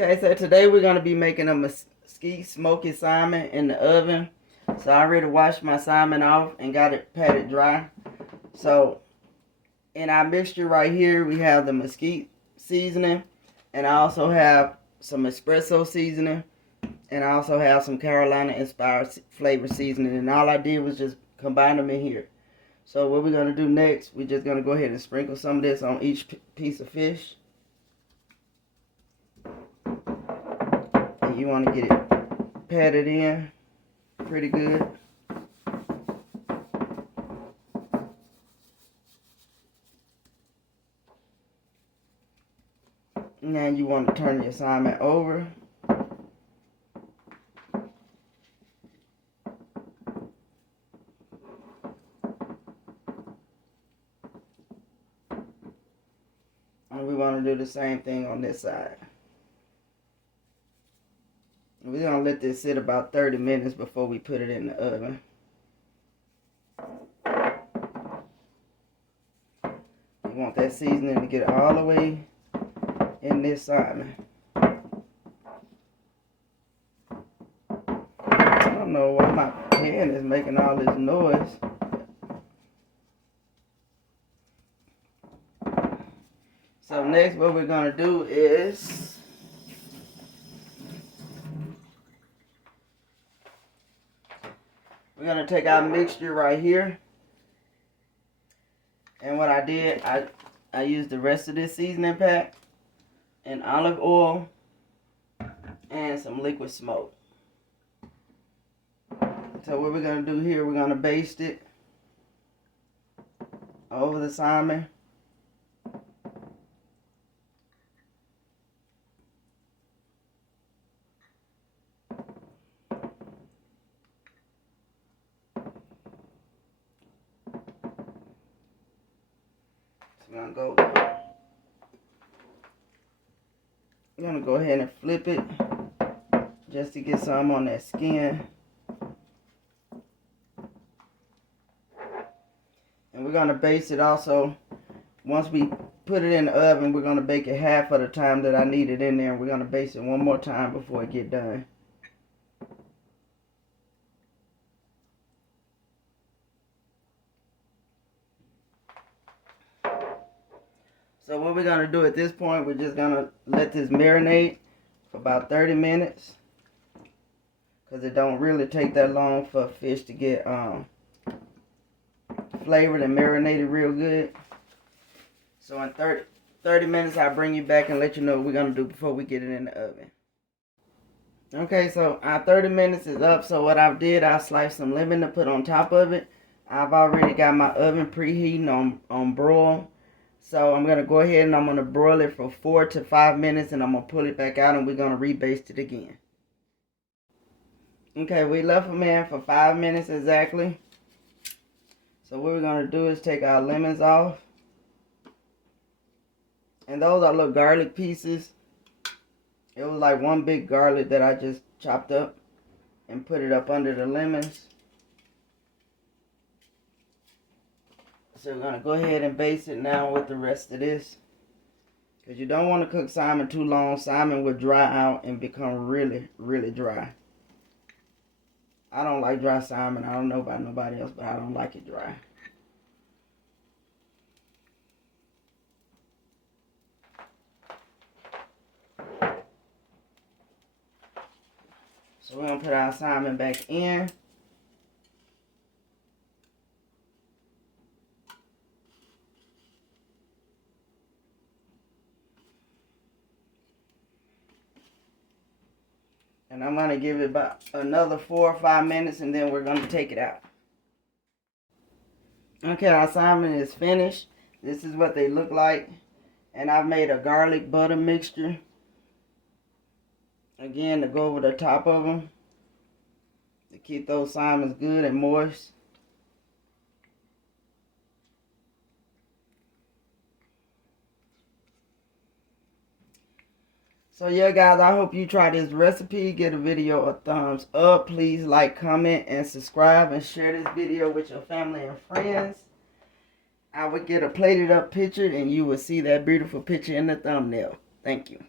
Okay, so today we're going to be making a mesquite smoky salmon in the oven. So I already washed my salmon off and got it patted dry. So in our mixture right here, we have the mesquite seasoning, and I also have some espresso seasoning, and I also have some Carolina inspired flavor seasoning, and all I did was just combine them in here. So what we're going to do next, we're just going to go ahead and sprinkle some of this on each piece of fish. And you want to get it patted in pretty good. Now you want to turn your salmon over. And we want to do the same thing on this side. We're going to let this sit about 30 minutes before we put it in the oven. You want that seasoning to get all the way in this salmon. I don't know why my pan is making all this noise. So next what we're going to do is we're going to take our mixture right here. And what I did, I used the rest of this seasoning pack and olive oil and some liquid smoke. So what we're going to do here, we're going to baste it over the salmon. I'm gonna go ahead and flip it just to get some on that skin. And we're gonna baste it also. Once we put it in the oven, we're gonna bake it half of the time that I need it in there. And we're gonna baste it one more time before it get done. So what we're going to do at this point, we're just going to let this marinate for about 30 minutes. Because it don't really take that long for fish to get flavored and marinated real good. So in 30 minutes, I'll bring you back and let you know what we're going to do before we get it in the oven. Okay, so our 30 minutes is up. So what I did, I sliced some lemon to put on top of it. I've already got my oven preheating on broil. So I'm going to go ahead and I'm going to broil it for 4 to 5 minutes, and I'm going to pull it back out and we're going to rebaste it again. Okay, we left them in for 5 minutes exactly. So what we're going to do is take our lemons off. And those are little garlic pieces. It was like one big garlic that I just chopped up and put it up under the lemons. So we're going to go ahead and baste it now with the rest of this. Because you don't want to cook salmon too long. Salmon will dry out and become really, really dry. I don't like dry salmon. I don't know about nobody else, but I don't like it dry. So we're going to put our salmon back in. And I'm going to give it about another 4 or 5 minutes, and then we're going to take it out. Okay, our salmon is finished. This is what they look like. And I've made a garlic butter mixture. Again, to go over the top of them. To keep those salmons good and moist. So yeah guys, I hope you try this recipe. Give the video a thumbs up. Please like, comment, and subscribe, and share this video with your family and friends. I would get a plated up picture and you will see that beautiful picture in the thumbnail. Thank you.